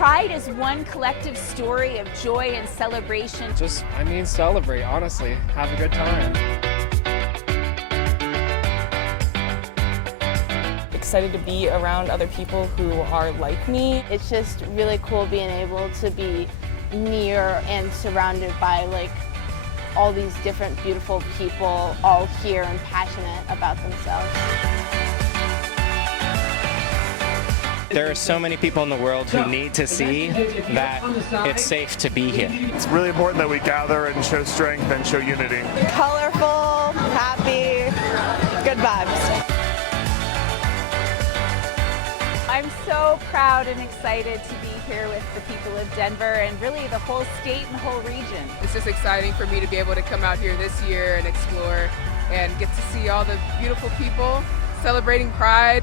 Pride is one collective story of joy and celebration. Celebrate, honestly. Have a good time. Excited to be around other people who are like me. It's just really cool being able to be near and surrounded by all these different beautiful people, all here and passionate about themselves. There are so many people in the world who need to see that it's safe to be here. It's really important that we gather and show strength and show unity. Colorful, happy, good vibes. I'm so proud and excited to be here with the people of Denver and really the whole state and the whole region. It's just exciting for me to be able to come out here this year and explore and get to see all the beautiful people celebrating Pride.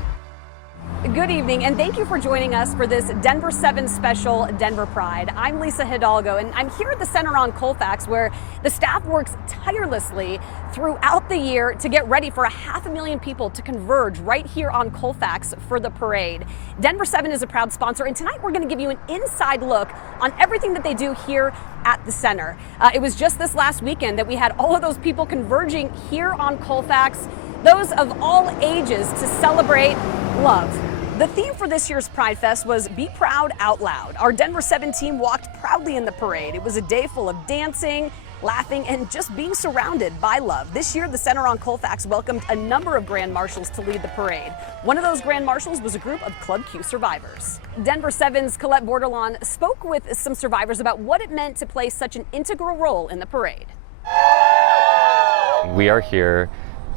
Good evening, and thank you for joining us for this Denver 7 special Denver Pride. I'm Lisa Hidalgo, and I'm here at the Center on Colfax, where the staff works tirelessly throughout the year to get ready for 500,000 people to converge right here on Colfax for the parade. Denver 7 is a proud sponsor, and tonight we're going to give you an inside look on everything that they do here at the center. It was just this last weekend that we had all of those people converging here on Colfax, those of all ages, to celebrate love. The theme for this year's Pride Fest was Be Proud Out Loud. Our Denver 7 team walked proudly in the parade. It was a day full of dancing, laughing, and just being surrounded by love. This year, the Center on Colfax welcomed a number of Grand Marshals to lead the parade. One of those Grand Marshals was a group of Club Q survivors. Denver 7's Colette Bordelon spoke with some survivors about what it meant to play such an integral role in the parade. We are here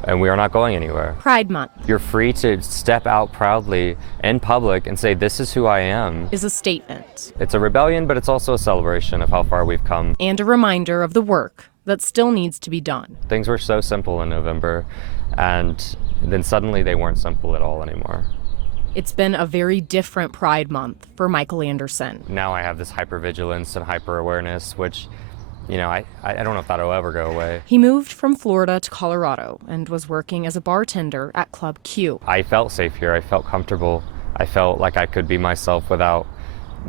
and we are not going anywhere. Pride Month. You're free to step out proudly in public and say, this is who I am. Is a statement. It's a rebellion, but it's also a celebration of how far we've come. And a reminder of the work that still needs to be done. Things were so simple in November, and then suddenly they weren't simple at all anymore. It's been a very different Pride Month for Michael Anderson. Now I have this hypervigilance and hyper-awareness, which I don't know if that'll ever go away. He moved from Florida to Colorado and was working as a bartender at Club Q. I felt safe here. I felt comfortable. I felt like I could be myself without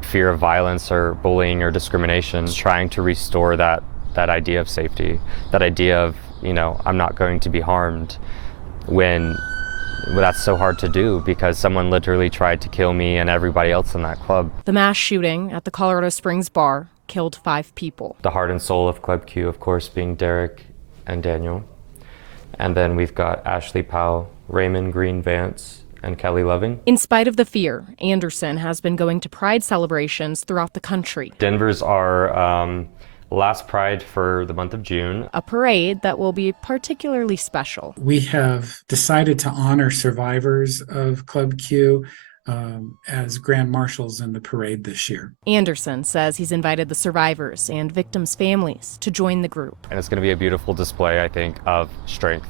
fear of violence or bullying or discrimination. Trying to restore that idea of safety, that idea of, I'm not going to be harmed when that's so hard to do because someone literally tried to kill me and everybody else in that club. The mass shooting at the Colorado Springs bar killed 5 people. The heart and soul of Club Q, of course, being Derek and Daniel. And then we've got Ashley Powell, Raymond Green Vance, and Kelly Loving. In spite of the fear, Anderson has been going to Pride celebrations throughout the country. Denver's our last Pride for the month of June. A parade that will be particularly special. We have decided to honor survivors of Club Q as Grand Marshals in the parade this year. Anderson says he's invited the survivors and victims' families to join the group. And it's going to be a beautiful display, I think, of strength,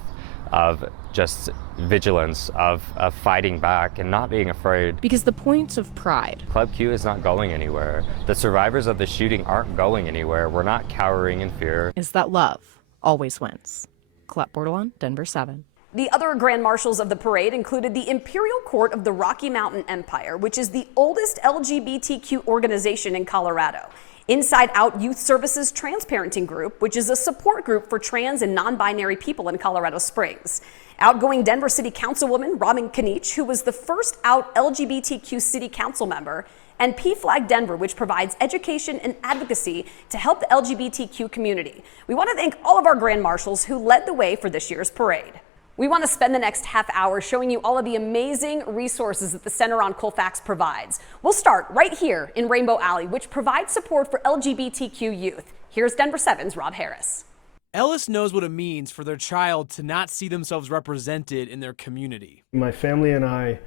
of just vigilance, of fighting back and not being afraid. Because the point of Pride. Club Q is not going anywhere. The survivors of the shooting aren't going anywhere. We're not cowering in fear. Is that love always wins. Colette Bordelon, Denver 7. The other Grand Marshals of the parade included the Imperial Court of the Rocky Mountain Empire, which is the oldest LGBTQ organization in Colorado. Inside Out Youth Services Transparenting Group, which is a support group for trans and non-binary people in Colorado Springs. Outgoing Denver City Councilwoman Robin Knich, who was the first out LGBTQ city council member, and P-Flag Denver, which provides education and advocacy to help the LGBTQ community. We want to thank all of our Grand Marshals who led the way for this year's parade. We want to spend the next half hour showing you all of the amazing resources that the Center on Colfax provides. We'll start right here in Rainbow Alley, which provides support for LGBTQ youth. Here's Denver 7's Rob Harris. Ellis knows what it means for their child to not see themselves represented in their community. My family and I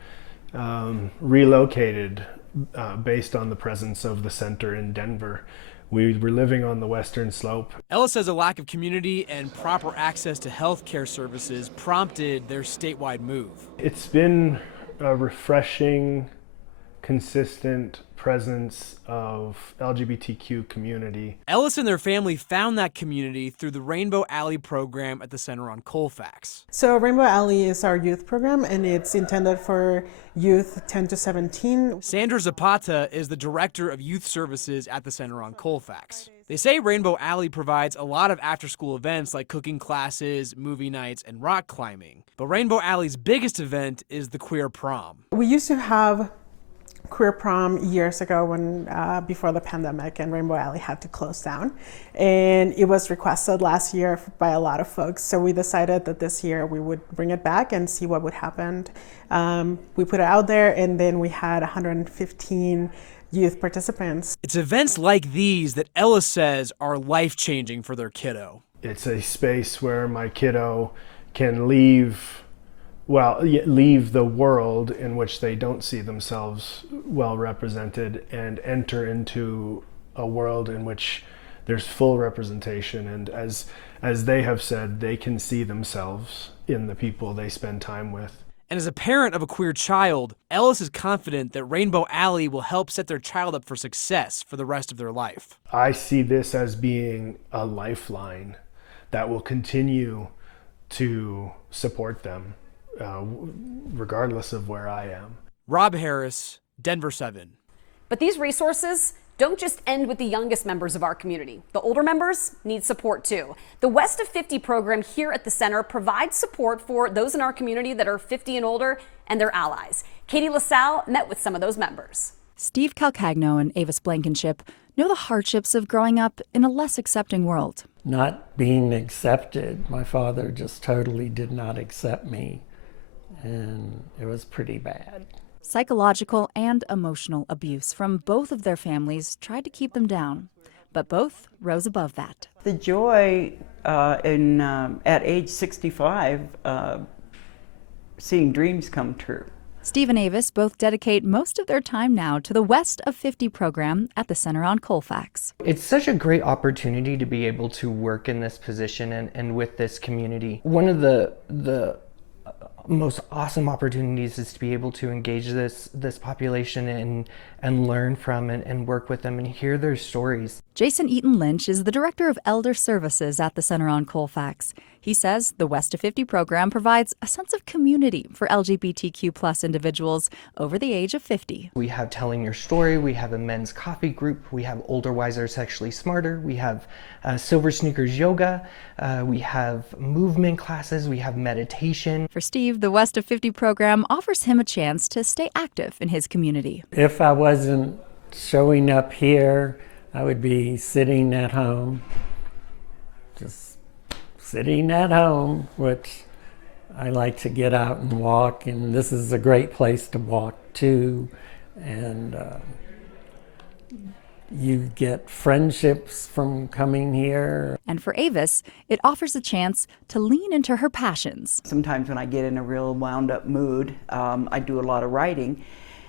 relocated based on the presence of the center in Denver. We were living on the western slope. Ellis says a lack of community and proper access to health care services prompted their statewide move. It's been a refreshing consistent presence of LGBTQ community. Ellis and their family found that community through the Rainbow Alley program at the Center on Colfax. So Rainbow Alley is our youth program, and it's intended for youth 10 to 17. Sandra Zapata is the director of youth services at the Center on Colfax. They say Rainbow Alley provides a lot of after-school events like cooking classes, movie nights, and rock climbing. But Rainbow Alley's biggest event is the Queer Prom. We used to have Queer Prom years ago when before the pandemic, and Rainbow Alley had to close down, and it was requested last year by a lot of folks, so we decided that this year we would bring it back and see what would happen. We put it out there, and then we had 115 youth participants. It's events like these that Ellis says are life-changing for their kiddo. It's a space where my kiddo can leave the world in which they don't see themselves well represented and enter into a world in which there's full representation, and as they have said, they can see themselves in the people they spend time with. And as a parent of a queer child, Ellis is confident that Rainbow Alley will help set their child up for success for the rest of their life. I see this as being a lifeline that will continue to support them regardless of where I am. Rob Harris, Denver 7. But these resources don't just end with the youngest members of our community. The older members need support too. The West of 50 program here at the center provides support for those in our community that are 50 and older and their allies. Katie LaSalle met with some of those members. Steve Calcagno and Avis Blankenship know the hardships of growing up in a less accepting world. Not being accepted. My father just totally did not accept me, and it was pretty bad. Psychological and emotional abuse from both of their families tried to keep them down, but both rose above that. The joy at age 65, seeing dreams come true. Steve and Avis both dedicate most of their time now to the West of 50 program at the Center on Colfax. It's such a great opportunity to be able to work in this position and with this community. One of the most awesome opportunities is to be able to engage this population and learn from and work with them and hear their stories. Jason Eaton Lynch is the Director of Elder Services at the Center on Colfax. He says the West of 50 program provides a sense of community for LGBTQ+ individuals over the age of 50. We have Telling Your Story, we have a men's coffee group, we have Older, Wiser, Sexually Smarter, we have Silver Sneakers Yoga, we have movement classes, we have meditation. For Steve, the West of 50 program offers him a chance to stay active in his community. If I wasn't showing up here, I would be sitting at home, just sitting at home, which I like to get out and walk, and this is a great place to walk too. And you get friendships from coming here. And for Avis, it offers a chance to lean into her passions. Sometimes when I get in a real wound up mood, I do a lot of writing,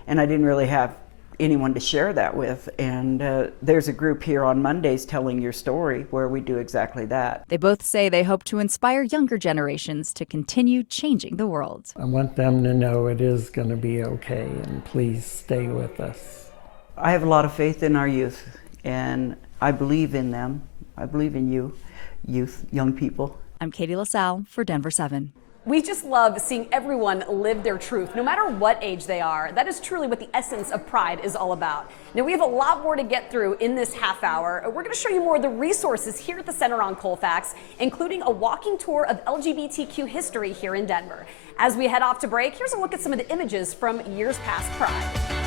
and I didn't really have anyone to share that with, and there's a group here on Mondays, Telling Your Story, where we do exactly that. They both say they hope to inspire younger generations to continue changing the world. I want them to know it is going to be okay, and please stay with us. I have a lot of faith in our youth, and I believe in them. I believe in you, youth, young people. I'm Katie LaSalle for Denver 7. We just love seeing everyone live their truth, no matter what age they are. That is truly what the essence of Pride is all about. Now, we have a lot more to get through in this half hour. We're going to show you more of the resources here at the Center on Colfax, including a walking tour of LGBTQ history here in Denver. As we head off to break, here's a look at some of the images from years past Pride.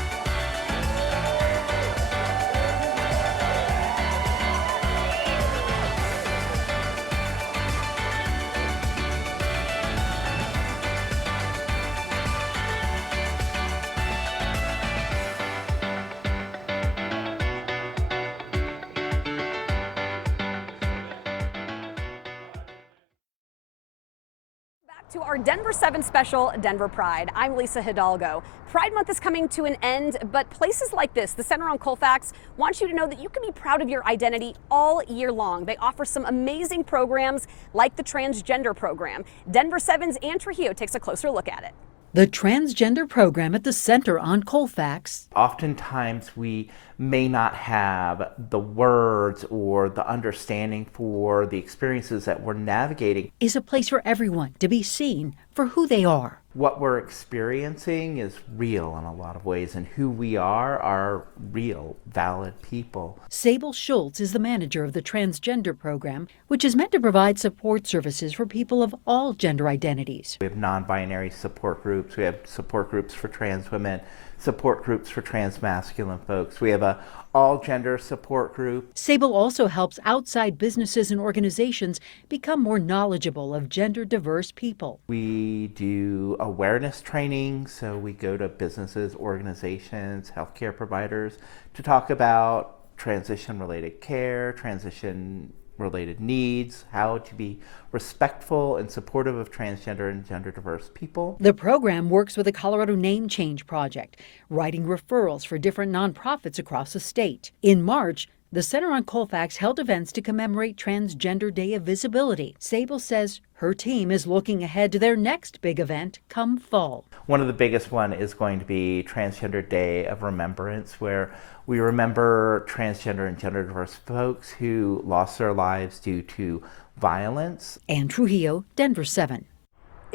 To our Denver 7 special, Denver Pride. I'm Lisa Hidalgo. Pride Month is coming to an end, but places like this, the Center on Colfax, want you to know that you can be proud of your identity all year long. They offer some amazing programs like the transgender program. Denver 7's Ann Trujillo takes a closer look at it. The transgender program at the Center on Colfax. Oftentimes we may not have the words or the understanding for the experiences that we're navigating. Is a place for everyone to be seen for who they are. What we're experiencing is real in a lot of ways, and who we are real, valid people. Sable Schultz is the manager of the transgender program, which is meant to provide support services for people of all gender identities. We have non-binary support groups, we have support groups for trans women, support groups for trans masculine folks. We have a all-gender support group. Sable also helps outside businesses and organizations become more knowledgeable of gender-diverse people. We do awareness training, so we go to businesses, organizations, healthcare providers to talk about transition-related care, transition-related needs, how to be respectful and supportive of transgender and gender-diverse people. The program works with the Colorado Name Change Project, writing referrals for different nonprofits across the state. In March, the Center on Colfax held events to commemorate Transgender Day of Visibility. Sable says her team is looking ahead to their next big event come fall. One of the biggest one is going to be Transgender Day of Remembrance, where we remember transgender and gender diverse folks who lost their lives due to violence. Ann Trujillo, Denver 7.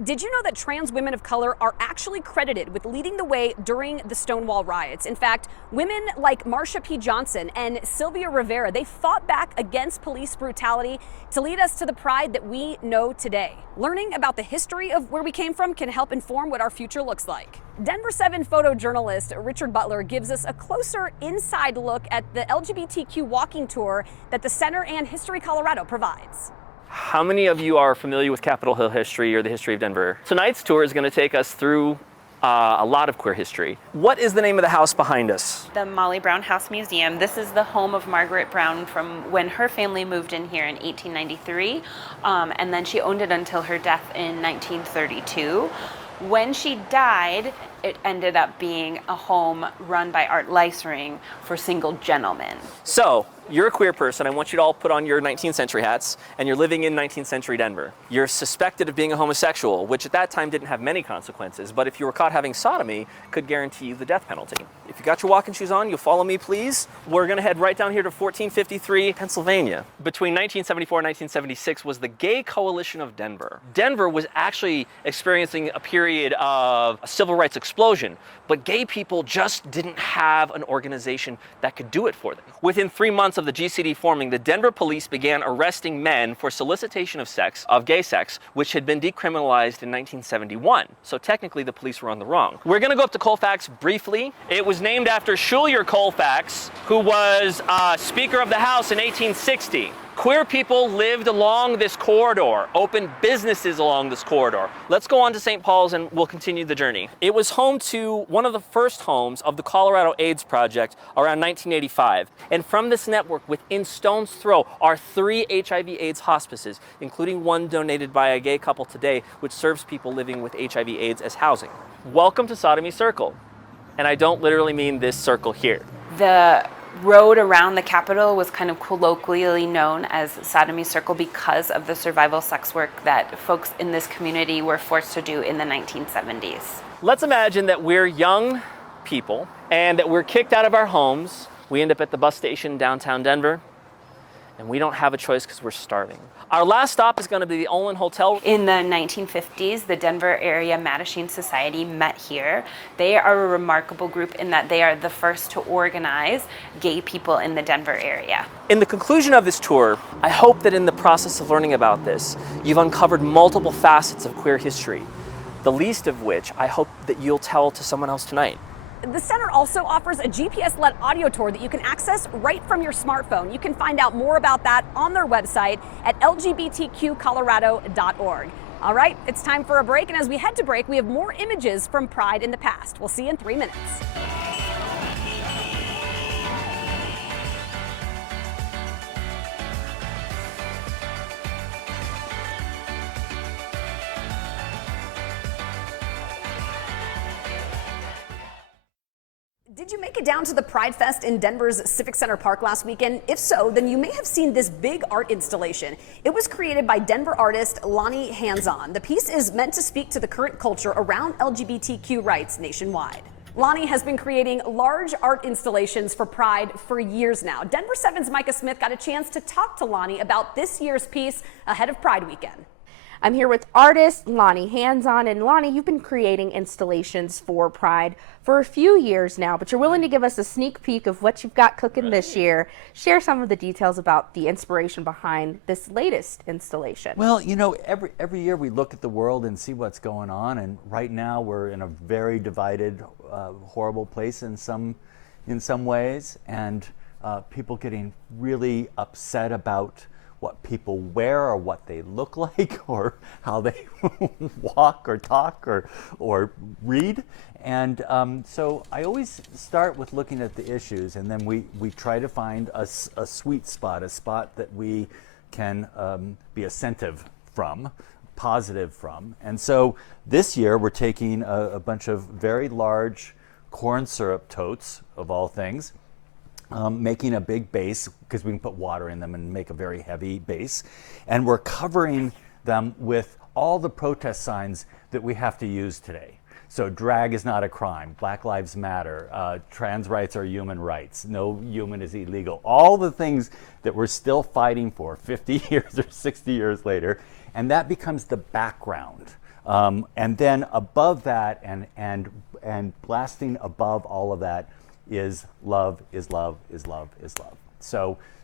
Did you know that trans women of color are actually credited with leading the way during the Stonewall riots? In fact, women like Marsha P. Johnson and Sylvia Rivera, they fought back against police brutality to lead us to the pride that we know today. Learning about the history of where we came from can help inform what our future looks like. Denver 7 photojournalist Richard Butler gives us a closer inside look at the LGBTQ walking tour that the Center and History Colorado provides. How many of you are familiar with Capitol Hill history or the history of Denver? Tonight's tour is going to take us through a lot of queer history. What is the name of the house behind us? The Molly Brown House Museum. This is the home of Margaret Brown from when her family moved in here in 1893, and then she owned it until her death in 1932. When she died, it ended up being a home run by Art Leisering for single gentlemen. So, you're a queer person. I want you to all put on your 19th century hats, and you're living in 19th century Denver. You're suspected of being a homosexual, which at that time didn't have many consequences, but if you were caught having sodomy, could guarantee you the death penalty. If you got your walking shoes on, you'll follow me, please. We're gonna head right down here to 1453 Pennsylvania. Between 1974 and 1976 was the Gay Coalition of Denver. Denver was actually experiencing a period of a civil rights explosion, but gay people just didn't have an organization that could do it for them. Within 3 months of the GCD forming, the Denver police began arresting men for solicitation of gay sex, which had been decriminalized in 1971. So technically the police were on the wrong. We're gonna go up to Colfax briefly. It was named after Schuyler Colfax, who was Speaker of the House in 1860. Queer people lived along this corridor, opened businesses along this corridor. Let's go on to St. Paul's and we'll continue the journey. It was home to one of the first homes of the Colorado AIDS Project around 1985. And from this network, within stone's throw, are 3 HIV/AIDS hospices, including one donated by a gay couple today, which serves people living with HIV/AIDS as housing. Welcome to Sodomy Circle. And I don't literally mean this circle here. The road around the Capitol was kind of colloquially known as Sodomy Circle because of the survival sex work that folks in this community were forced to do in the 1970s. Let's imagine that we're young people and that we're kicked out of our homes. We end up at the bus station downtown Denver, and we don't have a choice because we're starving. Our last stop is going to be the Olin Hotel. In the 1950s, the Denver Area Mattachine Society met here. They are a remarkable group in that they are the first to organize gay people in the Denver area. In the conclusion of this tour, I hope that in the process of learning about this, you've uncovered multiple facets of queer history, the least of which I hope that you'll tell to someone else tonight. The center also offers a GPS-led audio tour that you can access right from your smartphone. You can find out more about that on their website at lgbtqcolorado.org. All right, it's time for a break, and as we head to break, we have more images from Pride in the past. We'll see you in 3 minutes. Did you make it down to the Pride Fest in Denver's Civic Center Park last weekend? If so, then you may have seen this big art installation. It was created by Denver artist Lonnie Hands-On. The piece is meant to speak to the current culture around LGBTQ rights nationwide. Lonnie has been creating large art installations for Pride for years now. Denver 7's Micah Smith got a chance to talk to Lonnie about this year's piece ahead of Pride weekend. I'm here with artist Lonnie Hands-On, and Lonnie, you've been creating installations for Pride for a few years now, but you're willing to give us a sneak peek of what you've got cooking this year. Share some of the details about the inspiration behind this latest installation. Well, you know, every year we look at the world and see what's going on, and right now we're in a very divided, horrible place in some ways, and people getting really upset about what people wear or what they look like or how they walk or talk or read. And so I always start with looking at the issues, and then we try to find a sweet spot, a spot that we can be assentive from, positive from. And so this year we're taking a bunch of very large corn syrup totes, of all things, making a big base because we can put water in them and make a very heavy base. And we're covering them with all the protest signs that we have to use today. So drag is not a crime, Black Lives Matter, trans rights are human rights, no human is illegal. All the things that we're still fighting for 50 years or 60 years later, and that becomes the background. And then above that and blasting above all of that is love, is love, is love, is love.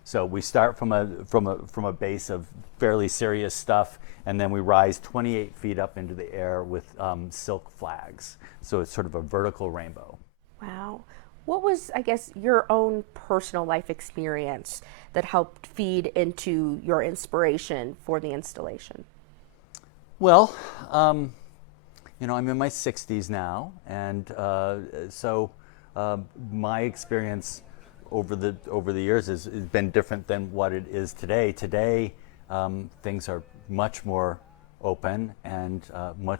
So we start from a base of fairly serious stuff, and then we rise 28 feet up into the air with silk flags. So it's sort of a vertical rainbow. Wow. What was, I guess, your own personal life experience that helped feed into your inspiration for the installation? Well, you know, I'm in my 60s now, and so my experience over the years has been different than what it is today. Today, things are much more open and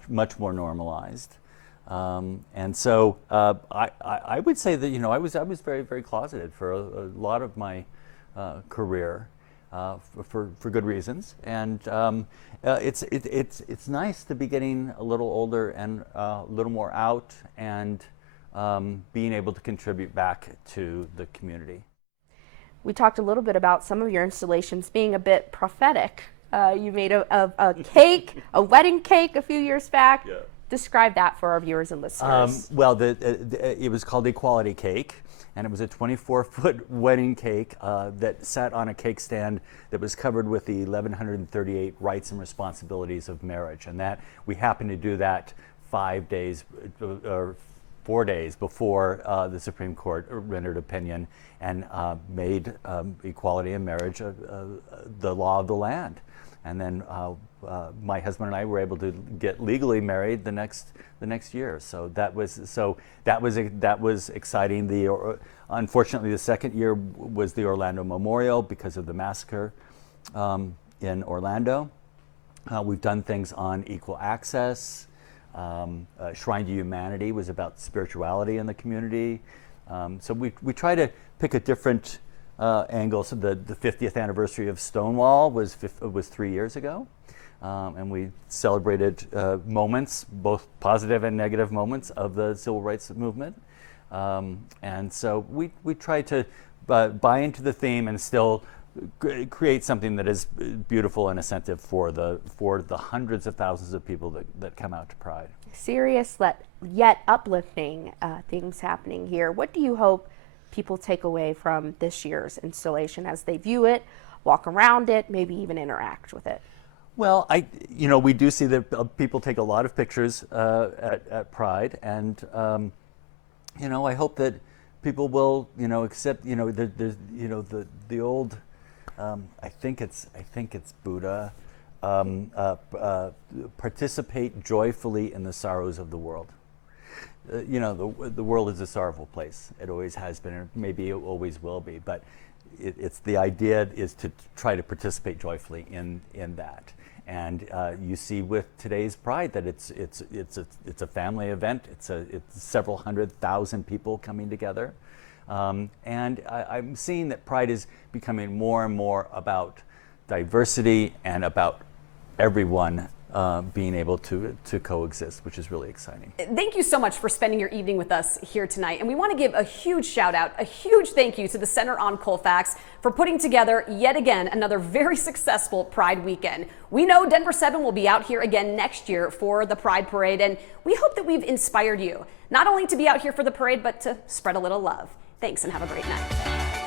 much more normalized, and so I would say that, you know, I was very, very closeted for a lot of my career for good reasons, and it's nice to be getting a little older and a little more out and being able to contribute back to the community. We talked a little bit about some of your installations being a bit prophetic. You made a cake, a wedding cake a few years back. Yeah. Describe that for our viewers and listeners. Well, it was called Equality Cake, and it was a 24-foot wedding cake that sat on a cake stand that was covered with the 1138 rights and responsibilities of marriage, and that we happened to do that 4 days before the Supreme Court rendered opinion and made equality in marriage the law of the land. And then my husband and I were able to get legally married the next year. So that was exciting. Unfortunately, the second year was the Orlando Memorial because of the massacre in Orlando. We've done things on equal access. Shrine to Humanity was about spirituality in the community. So we try to pick a different angle. So the 50th anniversary of Stonewall was 3 years ago, and we celebrated moments, both positive and negative moments, of the civil rights movement. And so we try to buy into the theme and still create something that is beautiful and assentive for the hundreds of thousands of people that come out to Pride. Serious yet uplifting things happening here. What do you hope people take away from this year's installation as they view it, walk around it, maybe even interact with it? Well, we do see that people take a lot of pictures at Pride, and I hope that people will, accept, there's, the old. I think it's Buddha. Participate joyfully in the sorrows of the world. The world is a sorrowful place. It always has been, and maybe it always will be. But it's the idea is to try to participate joyfully in that. And you see with today's Pride that it's a family event. It's several 100,000 people coming together. And I'm seeing that Pride is becoming more and more about diversity and about everyone being able to coexist, which is really exciting. Thank you so much for spending your evening with us here tonight. And we want to give a huge shout out, a huge thank you to the Center on Colfax for putting together yet again another very successful Pride weekend. We know Denver 7 will be out here again next year for the Pride Parade, and we hope that we've inspired you not only to be out here for the parade, but to spread a little love. Thanks and have a great night.